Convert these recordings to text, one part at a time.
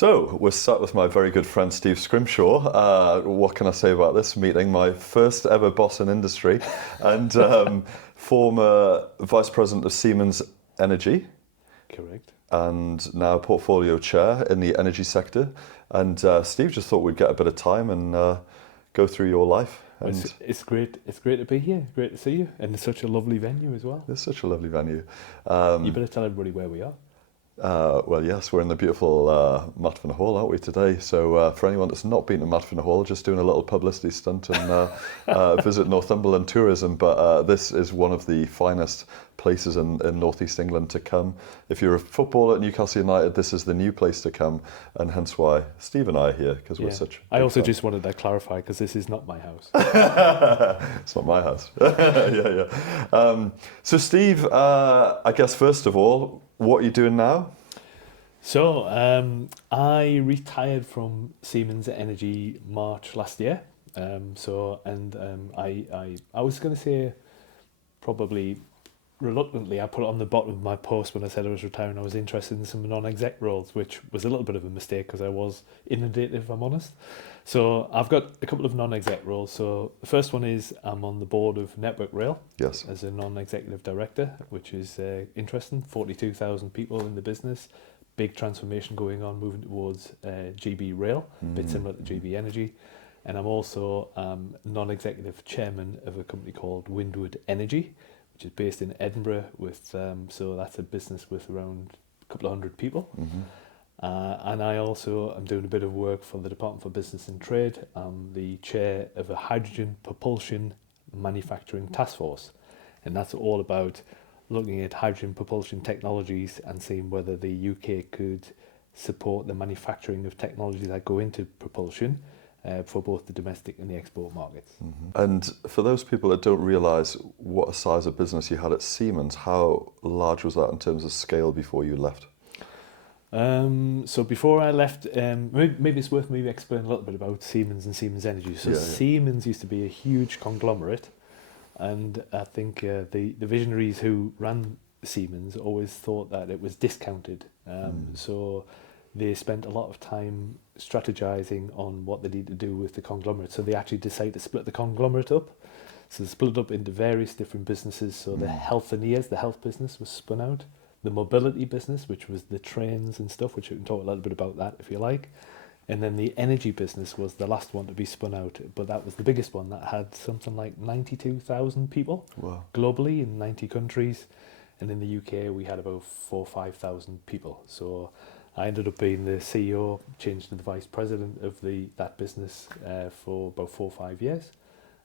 So we're sat with my very good friend Steve Scrimshaw. What can I say about this meeting? My first ever boss in industry, and former vice president of Siemens Energy. Correct. And now portfolio chair in the energy sector. And Steve, just thought we'd get a bit of time and go through your life. And It's great. It's great to be here. Great to see you, and it's such a lovely venue as well. it's such a lovely venue. You better tell everybody where we are. Well, yes, we're in the beautiful Matfin Hall, aren't we, today? So for anyone that's not been to Matfin Hall, just doing a little publicity stunt and visit Northumberland Tourism. But this is one of the finest places in North East England to come. If you're a footballer at Newcastle United, this is the new place to come, and hence why Steve and I are here, because we're such I also fans. just wanted to clarify, because this is not my house. It's not my house. yeah. So Steve, I guess first of all, what are you doing now? So I retired from Siemens Energy March last year. I was going to say, probably reluctantly, I put it on the bottom of my post when I said I was retiring. I was interested in some non-exec roles, which was a little bit of a mistake because I was inundated, if I'm honest. So I've got a couple of non-exec roles. So the first one is I'm on the board of Network Rail as a non-executive director, which is interesting. 42,000 people in the business, big transformation going on, moving towards GB Rail, a bit similar to GB Energy. And I'm also non-executive chairman of a company called Windward Energy, which is based in Edinburgh. So that's a business with around a couple of hundred people. And I also am doing a bit of work for the Department for Business and Trade. I'm the chair of a hydrogen propulsion manufacturing task force. And that's all about looking at hydrogen propulsion technologies and seeing whether the UK could support the manufacturing of technologies that go into propulsion for both the domestic and the export markets. And for those people that don't realise what a size of business you had at Siemens, how large was that in terms of scale before you left? So before I left, maybe it's worth me explaining a little bit about Siemens and Siemens Energy. So Siemens used to be a huge conglomerate, and I think the visionaries who ran Siemens always thought that it was discounted. So they spent a lot of time strategizing on what they need to do with the conglomerate. So they actually decided to split the conglomerate up. So they split it up into various different businesses. So the Healthineers, the health business, was spun out. The mobility business, which was the trains and stuff, which we can talk a little bit about that if you like. And then the energy business was the last one to be spun out, but that was the biggest one that had something like 92,000 people globally in 90 countries. And in the UK, we had about 4,000 or 5,000 people. So I ended up being the CEO, changed to the vice president of that business for about 4 or 5 years.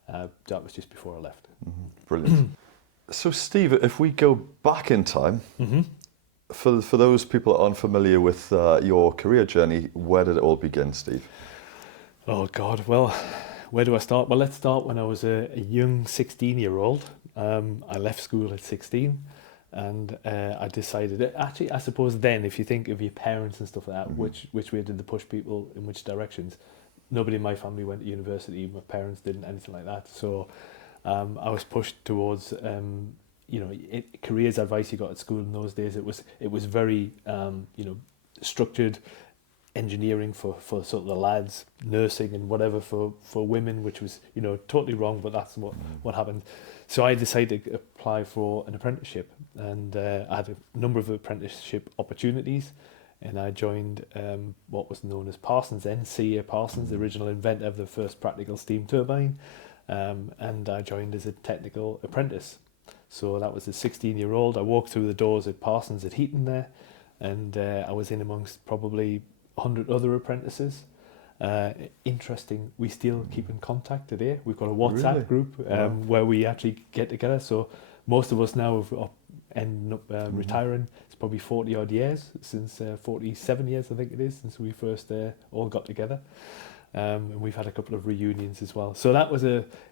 That was just before I left. Brilliant. So Steve, if we go back in time, for those people that aren't familiar with your career journey, where did it all begin, Steve? Oh God, well, where do I start? Well, let's start when I was a young 16-year-old. I left school at 16, and I decided, actually, I suppose then, if you think of your parents and stuff like that, which way did they push people in which directions? Nobody in my family went to university. My parents didn't, anything like that. So I was pushed towards, careers advice you got at school in those days. It was very, structured. Engineering for sort of the lads, nursing and whatever for women, which was totally wrong, but that's what happened. So I decided to apply for an apprenticeship, and I had a number of apprenticeship opportunities, and I joined what was known as Parsons then, CA Parsons, the original inventor of the first practical steam turbine, and I joined as a technical apprentice. So that was a 16-year-old. I walked through the doors at Parsons at Heaton there, and I was in amongst probably 100 other apprentices. Interesting, we still keep in contact today. We've got a WhatsApp group where we actually get together. So most of us now have ended up retiring. It's probably 40 odd years since 47 years I think it is since we first all got together. And we've had a couple of reunions as well. So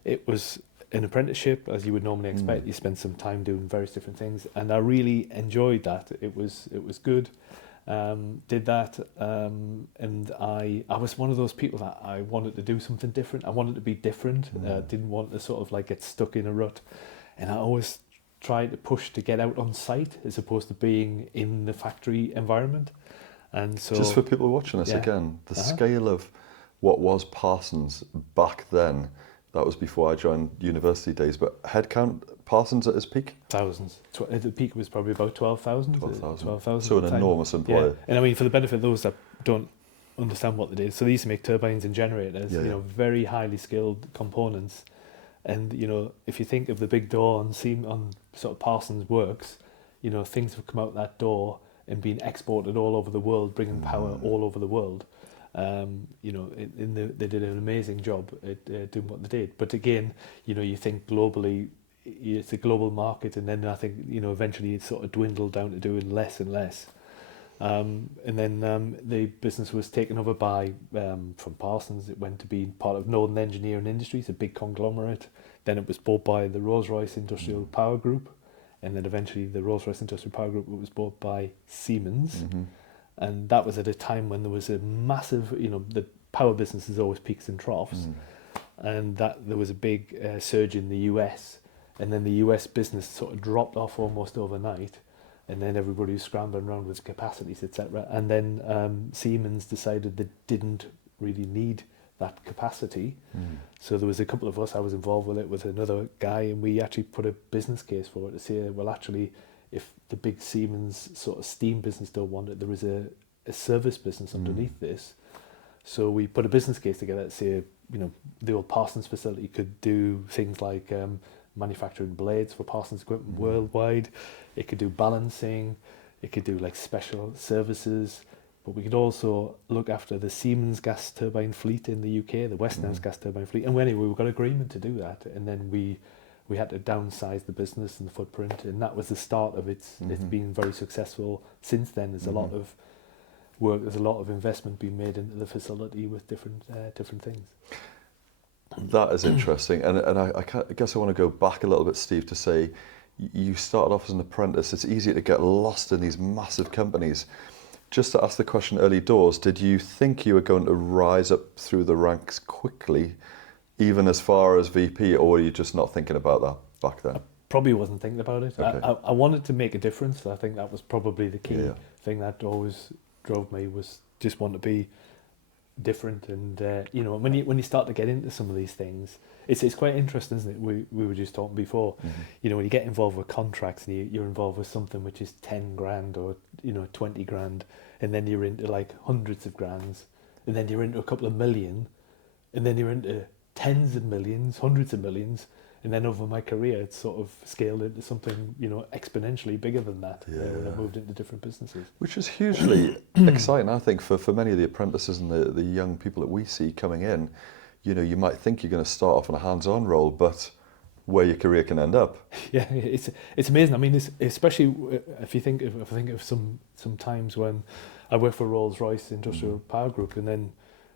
it was an apprenticeship, as you would normally expect. You spend some time doing various different things, and I really enjoyed that. It was good. Did that, and I was one of those people that I wanted to do something different. I wanted to be different. Didn't want to sort of like get stuck in a rut, and I always tried to push to get out on site as opposed to being in the factory environment. And so, Just for people watching this yeah. again, the scale of what was Parsons back then, that was before I joined university days, but headcount, Parsons at its peak? Thousands. At the peak was probably about 12,000. 12,000. So an at the time. enormous employer. Yeah. And I mean, for the benefit of those that don't understand what they did, so they used to make turbines and generators, Yeah, you yeah. know, very highly skilled components. And, you know, if you think of the big door on sort of Parsons Works, you know, things have come out that door and been exported all over the world, bringing power all over the world. You know, they did an amazing job at doing what they did. But again, you know, you think globally, it's a global market, and then I think, you know, eventually it sort of dwindled down to doing less and less. And then the business was taken over by, from Parsons, it went to be part of Northern Engineering Industries, a big conglomerate. Then it was bought by the Rolls-Royce Industrial Power Group. And then eventually the Rolls-Royce Industrial Power Group was bought by Siemens. And that was at a time when there was a massive, you know, the power business is always peaks and troughs. And that there was a big surge in the US. And then the US business sort of dropped off almost overnight. And then everybody was scrambling around with capacities, etc. And then Siemens decided they didn't really need that capacity. So there was a couple of us, I was involved with it with another guy, and we actually put a business case for it to say, well, actually, if the big Siemens sort of steam business don't want it, there is a service business underneath this. So we put a business case together to say, you know, the old Parsons facility could do things like manufacturing blades for Parsons equipment worldwide. It could do balancing. It could do like special services. But we could also look after the Siemens gas turbine fleet in the UK, the Westinghouse gas turbine fleet. And anyway, we got agreement to do that. And then we had to downsize the business and the footprint. And that was the start of its. It's been very successful since then. There's a lot of work, there's a lot of investment being made into the facility with different things. That is interesting. And I guess I want to go back a little bit, Steve, to say you started off as an apprentice. It's easy to get lost in these massive companies. Just to ask the question early doors, did you think you were going to rise up through the ranks quickly, even as far as VP, or were you just not thinking about that back then? Probably wasn't thinking about it. Okay. I wanted to make a difference. I think that was probably the key Yeah. thing that always drove me, was just want to be different. And you know, when you start to get into some of these things, it's quite interesting, isn't it? We were just talking before. You know, when you get involved with contracts and you're involved with something which is 10 grand or, you know, 20 grand, and then you're into like hundreds of grands, and then you're into a couple of million, and then you're into tens of millions, hundreds of millions. And then over my career, it's sort of scaled into something, you know, exponentially bigger than that when I moved into different businesses. Which is hugely exciting, I think, for many of the apprentices and the young people that we see coming in. You know, you might think you're going to start off on a hands-on role, but where your career can end up. Yeah, it's amazing. I mean, especially if you think of some times when I worked for Rolls-Royce Industrial Power Group, and then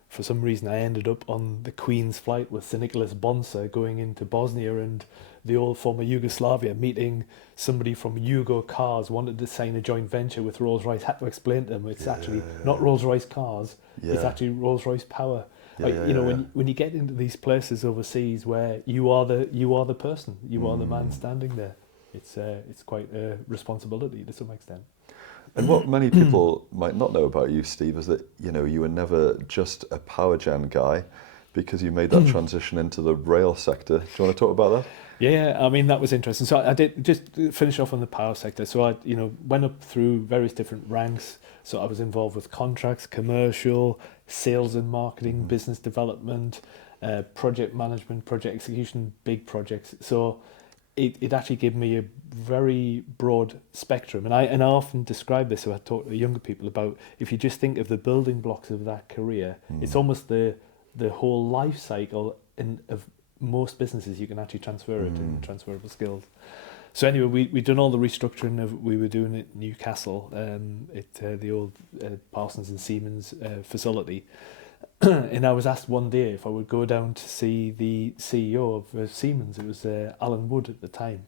for some reason I ended up on the Queen's flight with Sir Nicholas Bonser going into Bosnia and the old former Yugoslavia, meeting somebody from Yugo Cars, wanted to sign a joint venture with Rolls-Royce, had to explain to them it's actually not Rolls-Royce Cars, it's actually Rolls-Royce Power. When you get into these places overseas where you are the person, you are the man standing there, it's quite a responsibility to some extent. And what many people might not know about you, Steve, is that, you know, you were never just a power gen guy, because you made that transition into the rail sector. Do you want to talk about that? Yeah, I mean, that was interesting. So I did just finish off on the power sector. So I, you know, went up through various different ranks. So I was involved with contracts, commercial, sales and marketing, business development, project management, project execution, big projects. So it actually gave me a very broad spectrum. And I often describe this, so I talk to younger people about, if you just think of the building blocks of that career, it's almost the whole life cycle of most businesses. You can actually transfer it in transferable skills. So anyway, we'd done all the restructuring we were doing at Newcastle, at the old Parsons and Siemens facility. And I was asked one day if I would go down to see the CEO of Siemens. It was Alan Wood at the time.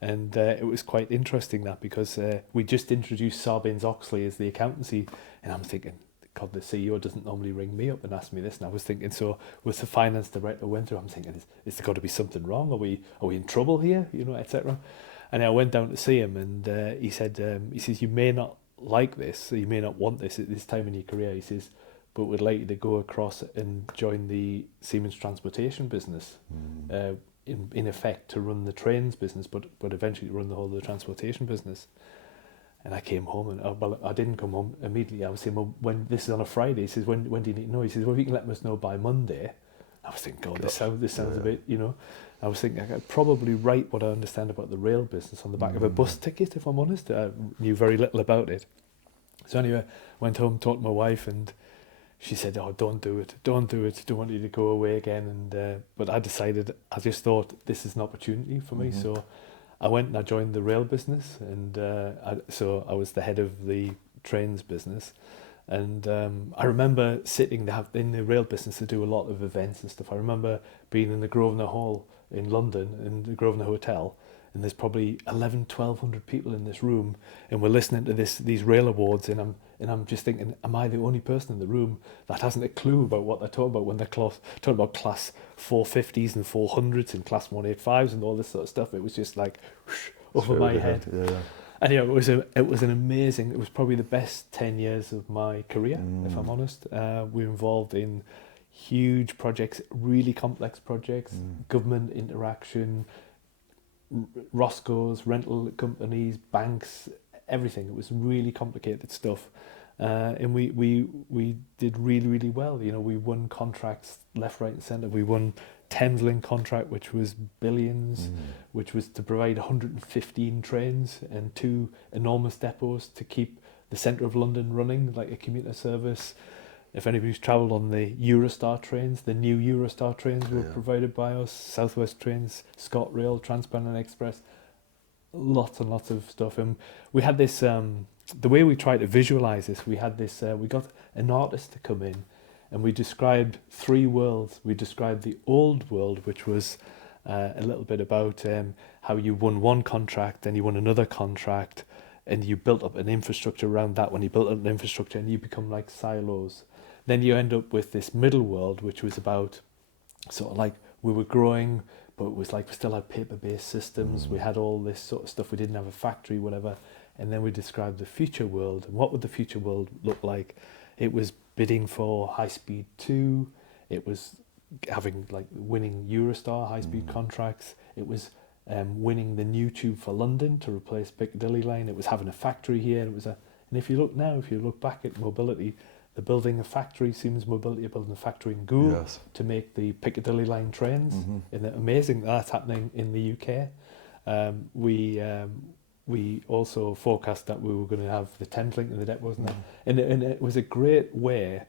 And it was quite interesting that, because we just introduced Sarbanes-Oxley as the accountancy. And I'm thinking, God, the CEO doesn't normally ring me up and ask me this. And I was thinking, so with the finance director went through, I'm thinking, is there got to be something wrong? Are we in trouble here? You know, etc. And I went down to see him, and he said, you may not like this, so you may not want this at this time in your career. He says, but would like you to go across and join the Siemens transportation business, in effect to run the trains business, but eventually run the whole of the transportation business. And I came home, and well, I didn't come home immediately. I was saying, well, when this is on a Friday, he says, when do you need to know? He says, well, if you can let us know by Monday. I was thinking, God, this sounds a bit, I was thinking I could probably write what I understand about the rail business on the back of a bus ticket, if I'm honest. I knew very little about it. So anyway, went home, talked to my wife, and she said, oh, don't do it, don't want you to go away again. And but I decided, I just thought this is an opportunity for me. So I went and I joined the rail business, and so I was the head of the trains business. And I remember sitting in the rail business to do a lot of events and stuff. I remember being in the Grosvenor Hall in London, in the Grosvenor Hotel, and there's probably 1,100 people in this room, and we're listening to these rail awards, and I'm just thinking, am I the only person in the room that hasn't a clue about what they're talking about when they're talking about class 450s and 400s and class 185s and all this sort of stuff? It was just like whoosh, over my head. Yeah. And it was an amazing. It was probably the best 10 years of my career, if I'm honest. We were involved in huge projects, really complex projects, government interaction, Roscoe's, rental companies, banks, everything. It was really complicated stuff, and we did really, really well. We won contracts left, right, and centre. We won Thameslink contract, which was billions, which was to provide 115 trains and 2 enormous depots to keep the centre of London running like a commuter service. If anybody's travelled on the Eurostar trains, the new Eurostar trains were provided by us, South West Trains, ScotRail, Transpennine Express, lots and lots of stuff. And we had this, the way we tried to visualise this, we got an artist to come in, and we described 3 worlds. We described the old world, which was a little bit about how you won one contract, then you won another contract, and you built up an infrastructure around that. When you built up an infrastructure, and you become like silos. Then you end up with this middle world, which was about sort of like we were growing, but it was like we still had paper-based systems. We had all this sort of stuff. We didn't have a factory, whatever. And then we described the future world. And what would the future world look like? It was bidding for High Speed 2. It was winning Eurostar high-speed contracts. It was winning the new tube for London to replace Piccadilly line. It was having a factory here. And if you look back at mobility, they're building a factory, Siemens Mobility are building a factory in Goole to make the Piccadilly line trains. And amazing that's happening in the UK. We also forecast that we were going to have the Thameslink and the depots and it was a great way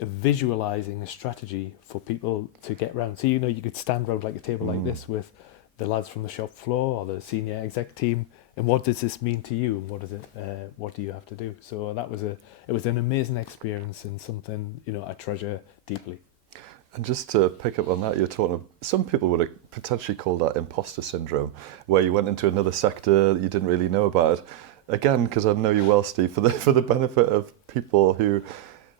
of visualising a strategy for people to get round. So you could stand round like a table like this with the lads from the shop floor or the senior exec team, and what does this mean to you, and what do you have to do? So it was an amazing experience and something I treasure deeply. And just to pick up on that, you're talking. Some people would have potentially called that imposter syndrome, where you went into another sector that you didn't really know about. Again, because I know you well, Steve, for the benefit of people who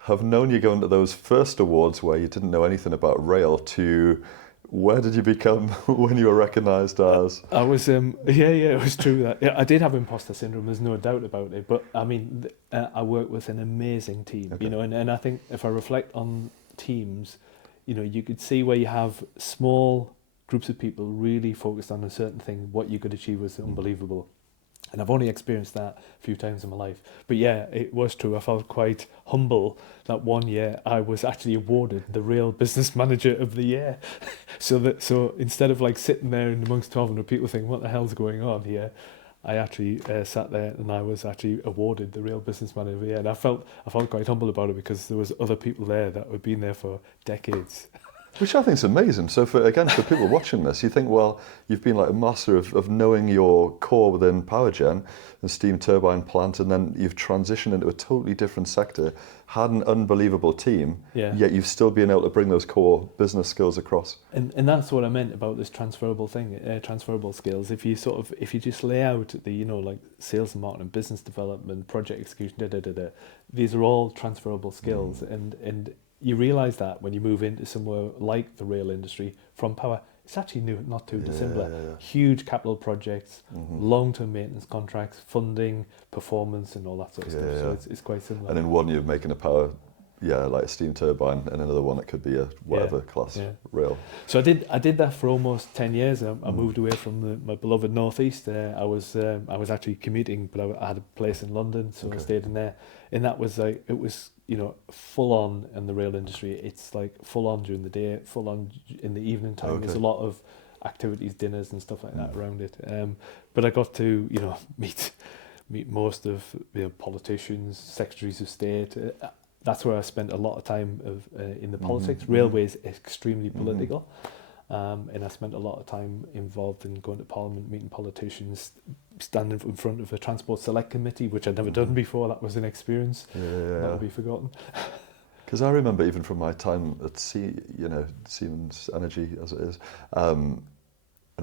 have known you going to those first awards where you didn't know anything about rail, to where did you become when you were recognised as? I was, it was true that I did have imposter syndrome. There's no doubt about it. But I mean, I worked with an amazing team, and I think if I reflect on teams, you could see where you have small groups of people really focused on a certain thing, what you could achieve was unbelievable. And I've only experienced that a few times in my life. But yeah, it was true. I felt quite humble that one year I was actually awarded the Rail Business Manager of the Year. So instead of like sitting there in amongst 1,200 people thinking, what the hell's going on here? I actually sat there and I was actually awarded the Rail Business Manager of the Year. And I felt quite humble about it because there was other people there that had been there for decades. Which I think is amazing. So for people watching this, you think, well, you've been like a master of knowing your core within power gen and steam turbine plant, and then you've transitioned into a totally different sector, had an unbelievable team, yet you've still been able to bring those core business skills across. And that's what I meant about this transferable skills. If you just lay out the, like sales and marketing, business development, project execution, these are all transferable skills. And you realise that when you move into somewhere like the rail industry from power, it's actually not too Yeah, dissimilar. yeah, yeah. Huge capital projects, Mhm. long-term maintenance contracts, funding, performance, and all that sort of Yeah, stuff. yeah. So it's quite similar. And in one you're making a power, like a steam turbine, and another one it could be a whatever class yeah. rail. So I did that for almost 10 years. I Mm. moved away from my beloved northeast. I was actually commuting, but I had a place in London, so I Okay. stayed in there. And that was like, it was, full on in the rail industry. It's like full on during the day, full on in the evening time. Okay. There's a lot of activities, dinners and stuff like that Mm. around it. But I got to, meet most of politicians, secretaries of state. That's where I spent a lot of time in the politics. Mhm. Railways extremely Mhm. political. And I spent a lot of time involved in going to Parliament, meeting politicians, standing in front of a Transport Select Committee, which I'd never done before. That was an experience not to be forgotten. Because I remember even from my time at Siemens Energy as it is, and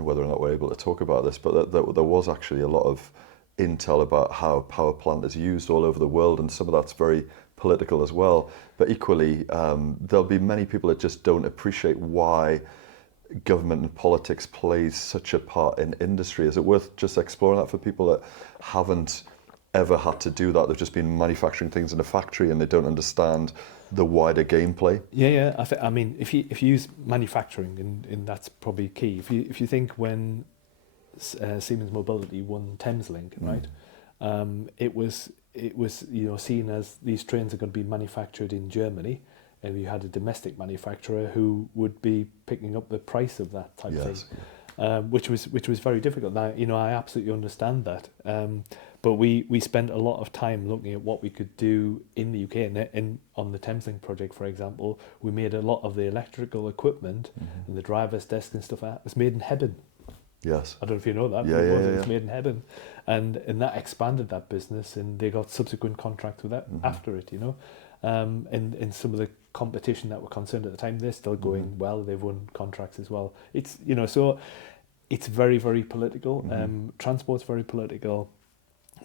whether or not we're able to talk about this, but there was actually a lot of intel about how power plant is used all over the world, and some of that's very political as well. But equally, there'll be many people that just don't appreciate why government and politics plays such a part in industry. Is it worth just exploring that for people that haven't ever had to do that? They've just been manufacturing things in a factory and they don't understand the wider gameplay. Yeah. I mean, if you use manufacturing, and that's probably key. If you think when Siemens Mobility won Thameslink, right? It was seen as these trains are going to be manufactured in Germany, and you had a domestic manufacturer who would be picking up the price of that type thing, which was very difficult. Now, I absolutely understand that, but we spent a lot of time looking at what we could do in the UK, and on the Thameslink project, for example, we made a lot of the electrical equipment and the driver's desk and stuff like that was made in Hebden. Yes. I don't know if you know that, but it was made in Hebden, and that expanded that business, and they got subsequent contracts with that after it, and some of the competition that were concerned at the time, they're still going well. They've won contracts as well. It's so it's very, very political. Transport's very political.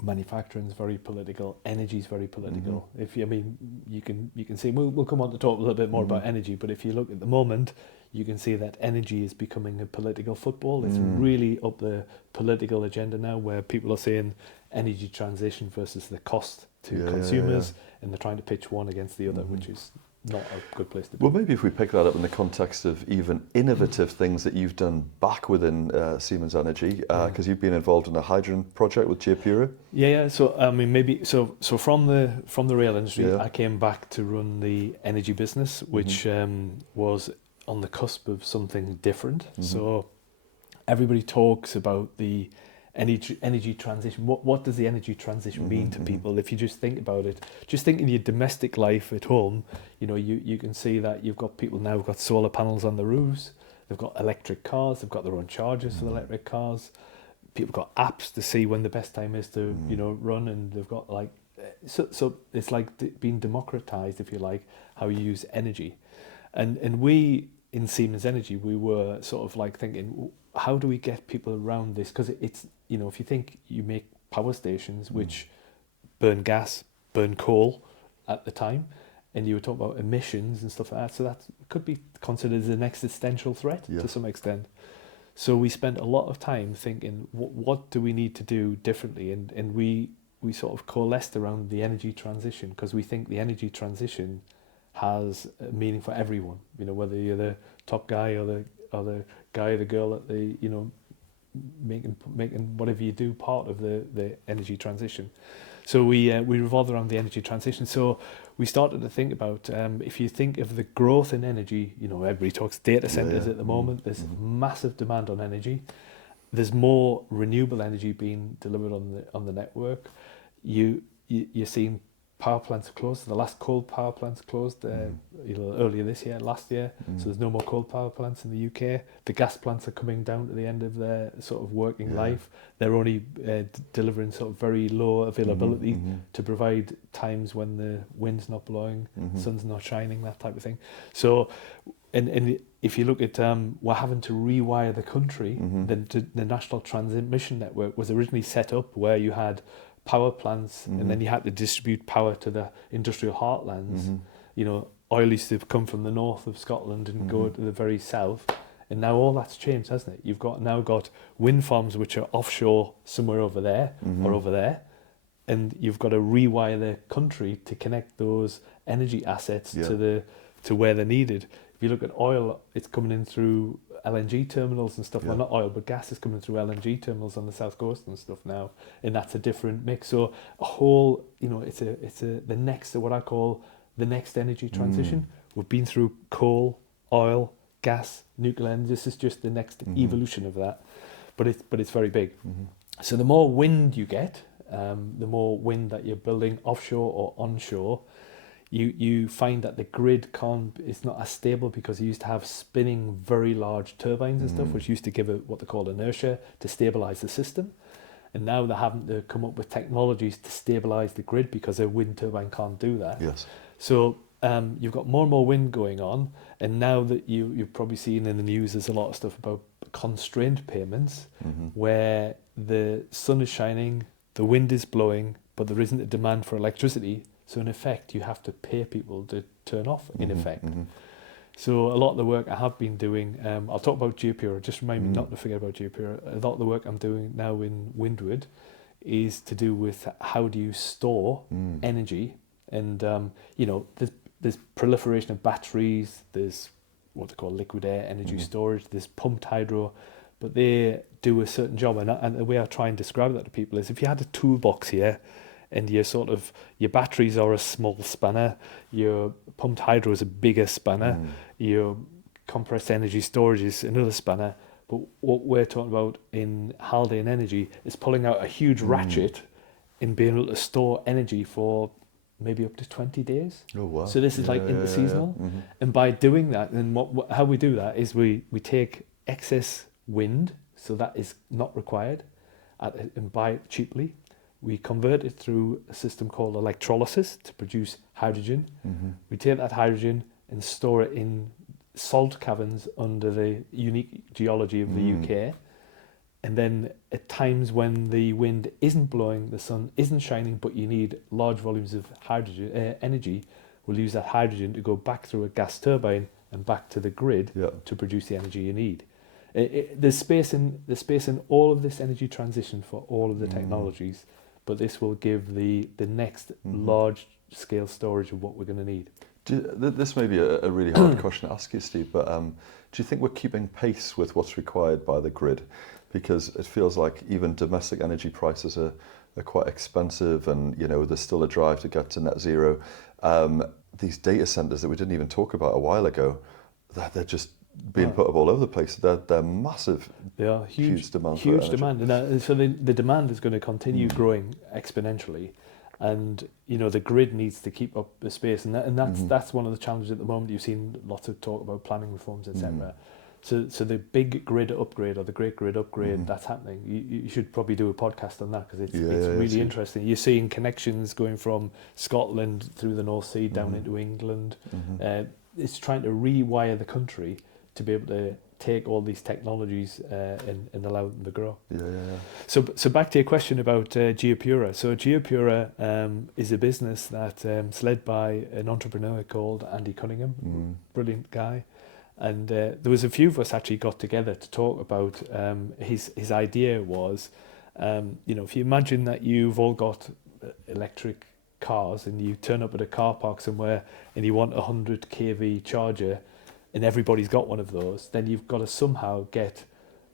Manufacturing's very political. Energy's very political. If you can see, we'll come on to talk a little bit more about energy, but if you look at the moment, you can see that energy is becoming a political football. It's really up the political agenda now, where people are saying energy transition versus the cost to consumers, and they're trying to pitch one against the other, which is not a good place to be. Well, maybe if we pick that up in the context of even innovative things that you've done back within Siemens Energy, because you've been involved in a hydrogen project with Pura. Yeah. So I mean, maybe so from the rail industry, I came back to run the energy business, which was on the cusp of something different. So everybody talks about the energy transition. What does the energy transition mean to people? If you just think about it, just think in your domestic life at home, you can see that you've got people now who've got solar panels on the roofs, they've got electric cars, they've got their own chargers for the electric cars, people got apps to see when the best time is to run, and they've got like so it's like being democratized, if you like, how you use energy. And we in Siemens Energy, we were sort of like thinking, how do we get people around this? Because it's, if you think you make power stations which burn gas, burn coal at the time, and you were talking about emissions and stuff like that, so that could be considered as an existential threat to some extent. So we spent a lot of time thinking, what do we need to do differently? And we sort of coalesced around the energy transition, because we think the energy transition has a meaning for everyone, whether you're the top guy or the guy or the girl at the making whatever you do part of the energy transition. So we revolved around the energy transition. So we started to think about, if you think of the growth in energy, everybody talks data centers at the moment. There's massive demand on energy. There's more renewable energy being delivered on the network. You're seeing power plants are closed. The last coal power plants closed earlier this year, last year. So there's no more coal power plants in the UK. The gas plants are coming down to the end of their sort of working life. They're only delivering sort of very low availability to provide times when the wind's not blowing, sun's not shining, that type of thing. So, and if you look at, we're having to rewire the country. The National Transmission Network was originally set up where you had power plants, and then you had to distribute power to the industrial heartlands. Oil used to come from the north of Scotland and go to the very south, And now all that's changed, hasn't it? You've now got wind farms which are offshore somewhere over there or over there, and you've got to rewire the country to connect those energy assets to where they're needed. If you look at oil, it's coming in through LNG terminals and stuff. Well, not oil, but gas is coming through LNG terminals on the south coast and stuff now, and that's a different mix. So a whole, it's the next, what I call the next energy transition. We've been through coal, oil, gas, nuclear, and this is just the next evolution of that. But it's very big. So the more wind you get, the more wind that you're building offshore or onshore, you find that the grid it's not as stable, because you used to have spinning very large turbines and stuff, which used to give it what they call inertia to stabilize the system. And now they're having to come up with technologies to stabilize the grid, because a wind turbine can't do that. Yes. So you've got more and more wind going on, and now that you've probably seen in the news, there's a lot of stuff about constraint payments, where the sun is shining, the wind is blowing, but there isn't a demand for electricity. So in effect, you have to pay people to turn off, in effect. So a lot of the work I have been doing, I'll talk about GeoPura, just remind me not to forget about GeoPura. A lot of the work I'm doing now in Windward is to do with how do you store energy. And, there's proliferation of batteries, there's what they call liquid air energy storage, there's pumped hydro, but they do a certain job. And the way I try and describe that to people is, if you had a toolbox here, and your batteries are a small spanner, your pumped hydro is a bigger spanner, your compressed energy storage is another spanner. But what we're talking about in Haldane Energy is pulling out a huge ratchet and being able to store energy for maybe up to 20 days. Oh, wow. So this is interseasonal. And by doing that, and how we do that is we take excess wind, so that is not required, and buy it cheaply. We convert it through a system called electrolysis to produce hydrogen. We take that hydrogen and store it in salt caverns under the unique geology of the UK. And then at times when the wind isn't blowing, the sun isn't shining, but you need large volumes of hydrogen energy, we'll use that hydrogen to go back through a gas turbine and back to the grid to produce the energy you need. There's space in all of this energy transition for all of the technologies. But this will give the next large-scale storage of what we're going to need. This may be a really hard question to ask you, Steve, but do you think we're keeping pace with what's required by the grid? Because it feels like even domestic energy prices are quite expensive, and there's still a drive to get to net zero. These data centres that we didn't even talk about a while ago, they're just being put up all over the place. They're massive. They are huge demand. Huge demand, and so the demand is going to continue growing exponentially, and the grid needs to keep up the space, and that's one of the challenges at the moment. You've seen lots of talk about planning reforms, etc. So the big grid upgrade, or the great grid upgrade, that's happening. You should probably do a podcast on that, because it's really interesting. You're seeing connections going from Scotland through the North Sea down into England. It's trying to rewire the country to be able to take all these technologies and allow them to grow. So back to your question about GeoPura. So GeoPura is a business that's led by an entrepreneur called Andy Cunningham, brilliant guy. And there was a few of us actually got together to talk about his idea was, if you imagine that you've all got electric cars and you turn up at a car park somewhere and you want a 100 kV charger, and everybody's got one of those, then you've got to somehow get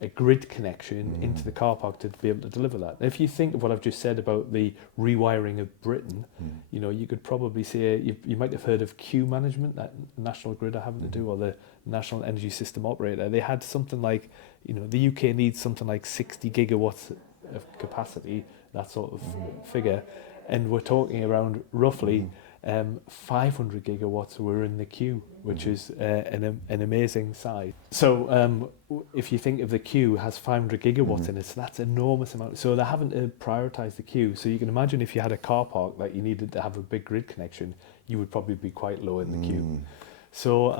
a grid connection into the car park to be able to deliver that. Now, if you think of what I've just said about the rewiring of Britain, you could probably say, you might have heard of queue management, that National Grid are having to do, or the National Energy System Operator. They had something like, the UK needs something like 60 gigawatts of capacity, that sort of figure. And we're talking around roughly 500 gigawatts were in the queue, which is an amazing size. So if you think of the queue has 500 gigawatts in it, so that's an enormous amount. So they're having to prioritize the queue. So you can imagine if you had a car park that you needed to have a big grid connection, you would probably be quite low in the queue. So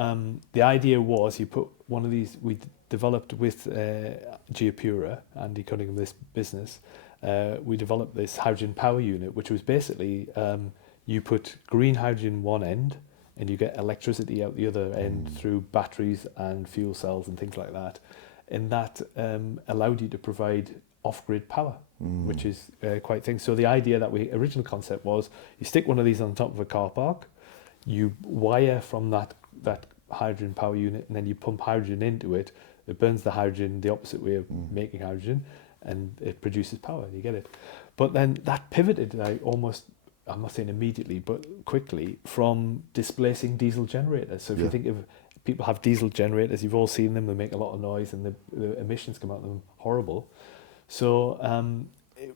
the idea was you put one of these, we developed with GeoPura, Andy Cunningham, this business, we developed this hydrogen power unit, which was basically you put green hydrogen one end and you get electricity out the other end through batteries and fuel cells and things like that. And that allowed you to provide off-grid power, which is quite thing. So the idea that original concept was you stick one of these on top of a car park, you wire from that hydrogen power unit, and then you pump hydrogen into it. It burns the hydrogen the opposite way of making hydrogen, and it produces power. You get it. But then that pivoted, like almost, I'm not saying immediately, but quickly, from displacing diesel generators. So if you think of people have diesel generators, you've all seen them, they make a lot of noise and the emissions come out of them horrible. So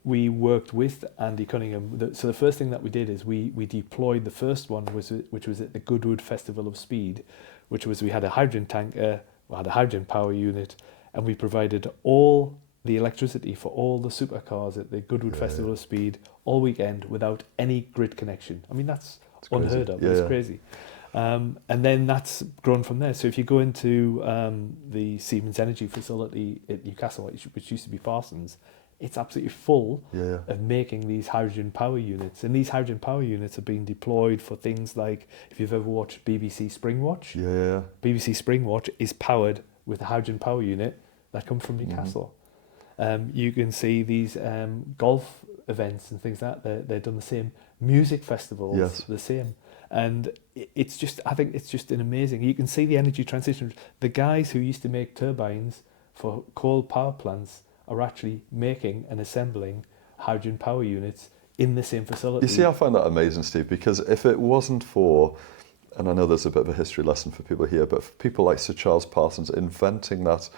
we worked with Andy Cunningham. So the first thing that we did is we deployed the first one, which was at the Goodwood Festival of Speed, which was we had a hydrogen tanker, we had a hydrogen power unit, and we provided all the electricity for all the supercars at the Goodwood Festival of Speed all weekend without any grid connection. I mean, that's unheard of. It's crazy. And then that's grown from there. So if you go into the Siemens Energy facility at Newcastle, which used to be Parsons, it's absolutely full of making these hydrogen power units. And these hydrogen power units are being deployed for things like, if you've ever watched BBC Springwatch, BBC Springwatch is powered with a hydrogen power unit that comes from Newcastle. You can see these golf events and things like that. They're done the same. Music festivals, the same. And it's just, I think it's just an amazing, you can see the energy transition. The guys who used to make turbines for coal power plants are actually making and assembling hydrogen power units in the same facility. You see, I find that amazing, Steve, because if it wasn't for, and I know there's a bit of a history lesson for people here, but for people like Sir Charles Parsons inventing that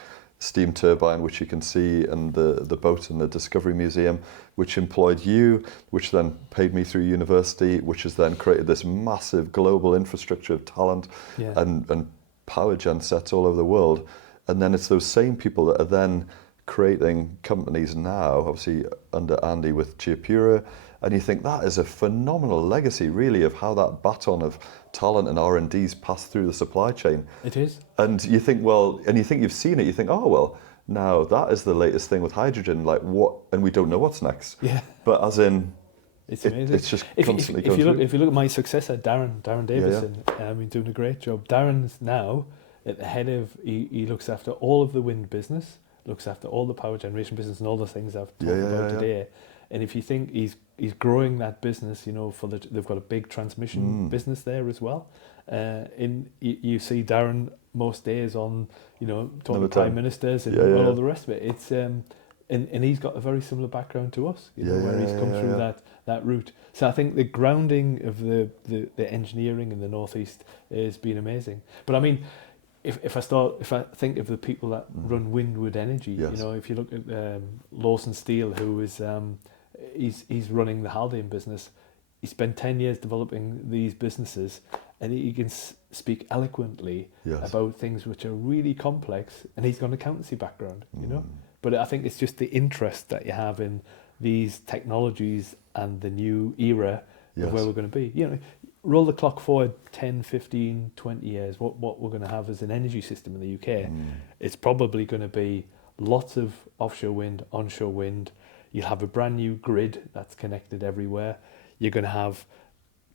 steam turbine, which you can see in the boat in the Discovery Museum, which employed you, which then paid me through university, which has then created this massive global infrastructure of talent and power gen sets all over the world. And then it's those same people that are then creating companies now, obviously under Andy with Chiapura, and you think that is a phenomenal legacy, really, of how that baton of talent and R&D's passed through the supply chain. It is. And you think, well, and you think you've seen it, you think, oh, well, now that is the latest thing with hydrogen, like what, and we don't know what's next. Yeah. But as in, it's amazing. It's just constantly going through. If you look at my successor, Darren Davison, he's doing a great job. Darren's now at the head of, he looks after all of the wind business, looks after all the power generation business and all the things I've talked about today. And if you think he's growing that business, you know, they've got a big transmission business there as well. And you see Darren most days on, you know, talking to prime ministers and all the rest of it. It's and he's got a very similar background to us, you know, where he's come through that route. So I think the grounding of the engineering in the Northeast has been amazing. But I mean, if I think of the people that run Windward Energy, you know, if you look at Lawson Steele, who is he's running the Haldane business. He spent 10 years developing these businesses, and he can speak eloquently about things which are really complex. And he's got an accountancy background, you know. But I think it's just the interest that you have in these technologies and the new era of where we're going to be. You know, roll the clock forward 10, 15, 20 years, what we're going to have as an energy system in the UK, it's probably going to be lots of offshore wind, onshore wind. You'll have a brand new grid that's connected everywhere. You're going to have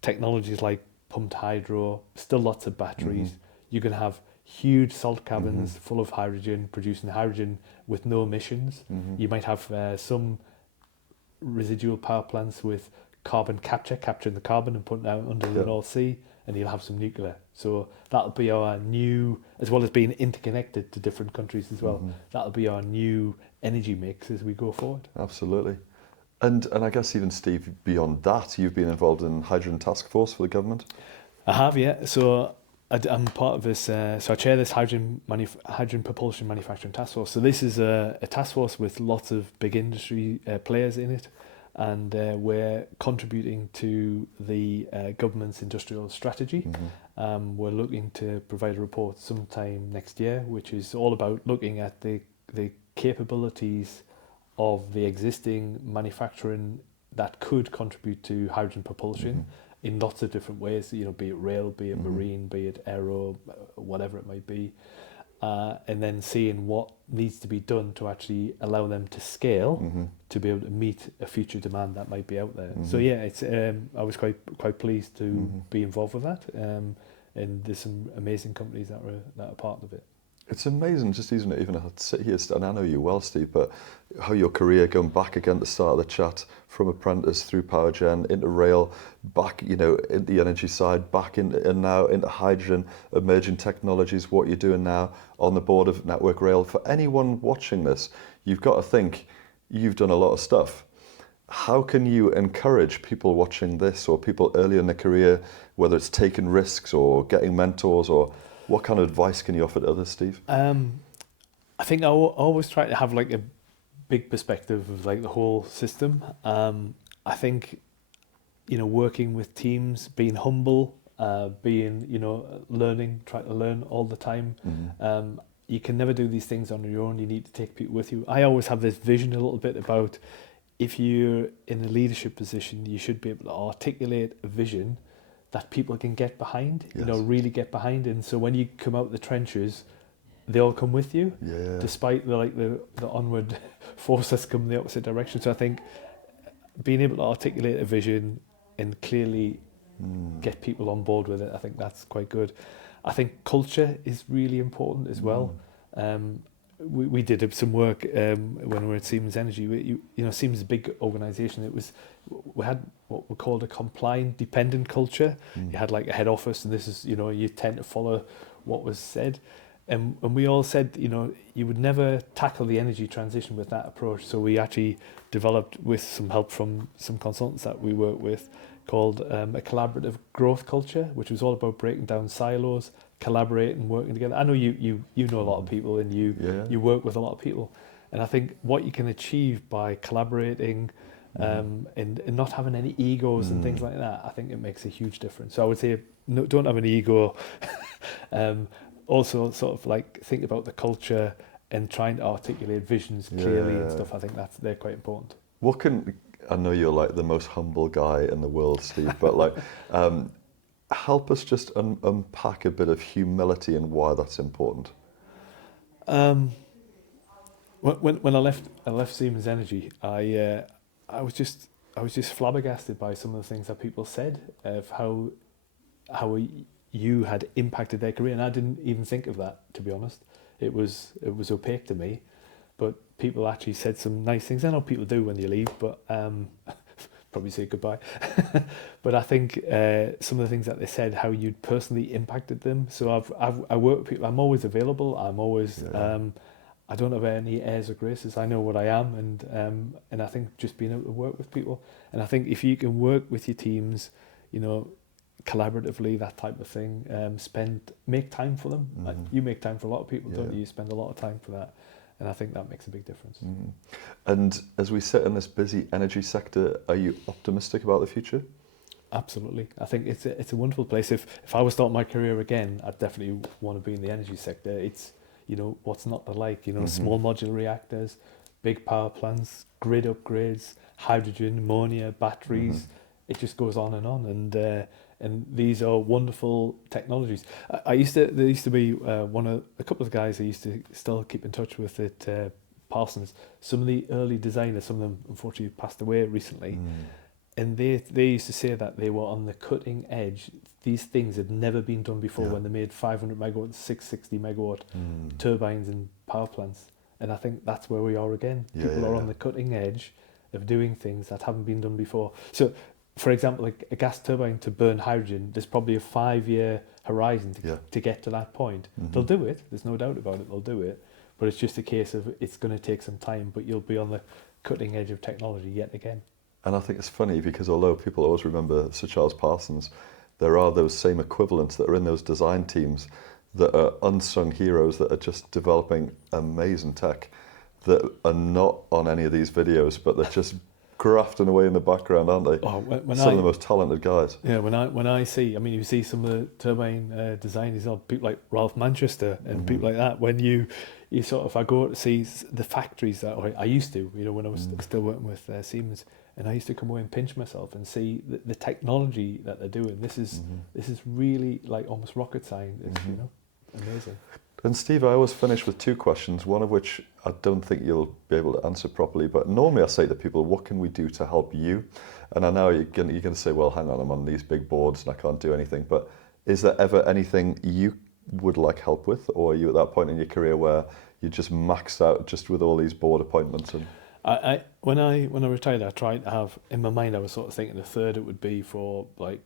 technologies like pumped hydro, still lots of batteries. You're going to have huge salt caverns full of hydrogen, producing hydrogen with no emissions. You might have some residual power plants with carbon capturing the carbon and putting it out under the North Sea, and you'll have some nuclear. So that'll be our new, as well as being interconnected to different countries as well, that'll be our new energy mix as we go forward. Absolutely. And I guess even, Steve, beyond that, you've been involved in Hydrogen Task Force for the government? I have, yeah. So I'm part of this, so I chair this hydrogen propulsion manufacturing task force. So this is a task force with lots of big industry players in it, and we're contributing to the government's industrial strategy. We're looking to provide a report sometime next year, which is all about looking at the capabilities of the existing manufacturing that could contribute to hydrogen propulsion in lots of different ways, you know, be it rail, be it marine, be it aero, whatever it might be, and then seeing what needs to be done to actually allow them to scale to be able to meet a future demand that might be out there. So yeah, it's I was quite pleased to be involved with that. and there's some amazing companies that are part of it. It's amazing, just even I sit here, and I know you well, Steve, but how your career going back again at the start of the chat, from apprentice through power gen into rail, back into the energy side, back into and now into hydrogen, emerging technologies. What you're doing now on the board of Network Rail. For anyone watching this, you've got to think you've done a lot of stuff. How can you encourage people watching this or people early in their career, whether it's taking risks or getting mentors, or what kind of advice can you offer to others, Steve? I think I always try to have like a big perspective of like the whole system. I think, working with teams, being humble, being, learning, trying to learn all the time. You can never do these things on your own. You need to take people with you. I always have this vision a little bit about, if you're in a leadership position, you should be able to articulate a vision that people can get behind, Yes. really get behind. And so when you come out the trenches, they all come with you, despite the onward force that's come in the opposite direction. So I think being able to articulate a vision and clearly get people on board with it, I think that's quite good. I think culture is really important as well. We did some work when we were at Siemens Energy. Siemens is a big organisation. We had what we called a compliant dependent culture. You had like a head office, and this is, you tend to follow what was said. And we all said, you would never tackle the energy transition with that approach. So we actually developed, with some help from some consultants that we work with, called a collaborative growth culture, which was all about breaking down silos, collaborating, working together. I know you know a lot of people, and you work with a lot of people. And I think what you can achieve by collaborating and not having any egos and things like that, I think it makes a huge difference. So I would say, no, don't have an ego. Also sort of like think about the culture and trying to articulate visions clearly and stuff. I think they're quite important. I know you're like the most humble guy in the world, Steve, but help us just unpack a bit of humility and why that's important. When I left Siemens Energy, I was just flabbergasted by some of the things that people said of how you had impacted their career, and I didn't even think of that, to be honest. It was opaque to me, but people actually said some nice things. I know people do when you leave, but probably say goodbye. But I think some of the things that they said, how you'd personally impacted them. So I work with people. I'm always available. I'm always. I don't have any airs or graces. I know what I am, and I think just being able to work with people. And I think if you can work with your teams, collaboratively, that type of thing, make time for them. Like, you make time for a lot of people, don't you? You spend a lot of time for that, and I think that makes a big difference. And as we sit in this busy energy sector, are you optimistic about the future? Absolutely. I think it's a wonderful place. If I was starting my career again, I'd definitely want to be in the energy sector. It's, what's not to like, small modular reactors, big power plants, grid upgrades, hydrogen, ammonia, batteries. It just goes on, and these are wonderful technologies. There used to be a couple of guys I used to still keep in touch with at Parsons. Some of the early designers, some of them unfortunately passed away recently, and they used to say that they were on the cutting edge. These things had never been done before when they made 500 megawatt, 660 megawatt turbines and power plants. And I think that's where we are again. People are on the cutting edge of doing things that haven't been done before. So, for example, like a gas turbine to burn hydrogen, there's probably a 5-year horizon to get to that point. They'll do it. There's no doubt about it. They'll do it. But it's just a case of it's going to take some time, but you'll be on the cutting edge of technology yet again. And I think it's funny because although people always remember Sir Charles Parsons, there are those same equivalents that are in those design teams that are unsung heroes that are just developing amazing tech that are not on any of these videos, but they're just grafting away in the background, aren't they? Some of the most talented guys. Yeah, when I see, you see some of the turbine designers, people like Ralph Manchester and people like that. When you sort of, I go to see the factories that I used to, when I was still working with Siemens, and I used to come away and pinch myself and see the technology that they're doing. This is really like almost rocket science, amazing. And Steve, I always finish with 2 questions, one of which I don't think you'll be able to answer properly, but normally I say to people, what can we do to help you? And I know you're going to say, well, hang on, I'm on these big boards and I can't do anything. But Is there ever anything you would like help with, or are you at that point in your career where you just maxed out just with all these board appointments? And When I retired, I tried to have, in my mind, I was sort of thinking a third it would be for like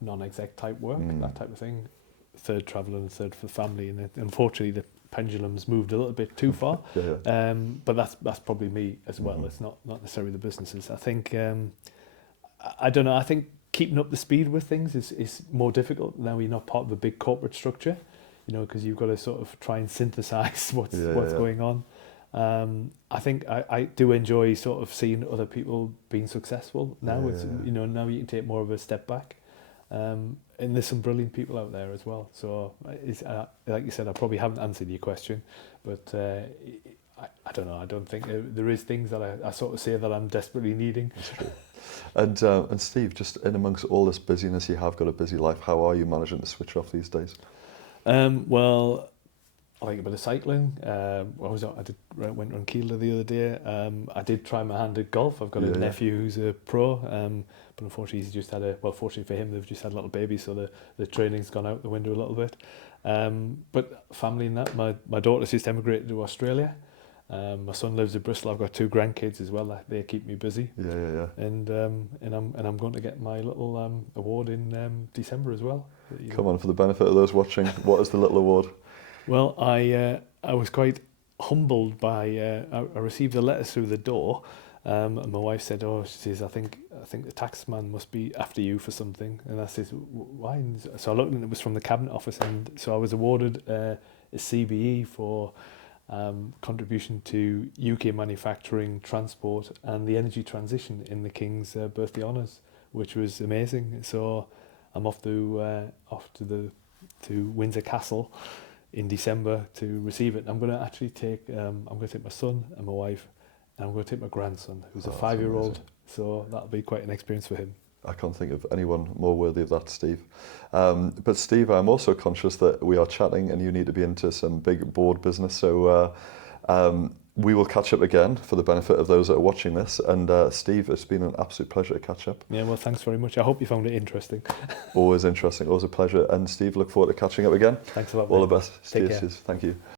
non-exec type work, that type of thing. A third travel and a third for family. And unfortunately, the pendulum's moved a little bit too far. But that's probably me as well. It's not necessarily the businesses. I think I don't know. I think keeping up the speed with things is more difficult now. You're not part of a big corporate structure, you know, because you've got to sort of try and synthesize what's going on. I think I do enjoy sort of seeing other people being successful now. It's you know, now you can take more of a step back. And there's some brilliant people out there as well. So, like you said, I probably haven't answered your question, but I don't know. I don't think there is things that I sort of say that I'm desperately needing. That's true. And Steve, just in amongst all this busyness, you have got a busy life. How are you managing to switch off these days? Well, I like a bit of cycling. I went on Keeler the other day. I did try my hand at golf. I've got a nephew who's a pro, but unfortunately he's just had fortunately for him, they've just had a little baby, so the training's gone out the window a little bit. But family and that, my daughter's just emigrated to Australia. My son lives in Bristol. I've got 2 grandkids as well. They keep me busy. And I'm going to get my little award in December as well. Come on, for the benefit of those watching, what is the little award? Well, I was quite humbled by I received a letter through the door, and my wife said, "Oh, she says I think the tax man must be after you for something." And I said, "Why?" And so I looked, and it was from the Cabinet Office, and so I was awarded a CBE for contribution to UK manufacturing, transport, and the energy transition in the King's birthday honours, which was amazing. So I'm off to Windsor Castle in December to receive it. I'm going to actually take my son and my wife, and I'm going to take my grandson, who's a 5-year-old. So that'll be quite an experience for him. I can't think of anyone more worthy of that, Steve. But Steve, I'm also conscious that we are chatting and you need to be into some big board business. So we will catch up again for the benefit of those that are watching this. And Steve, it's been an absolute pleasure to catch up. Yeah, well, thanks very much. I hope you found it interesting. Always interesting, always a pleasure. And Steve, look forward to catching up again. Thanks a lot. All the best. Take care. Thank you.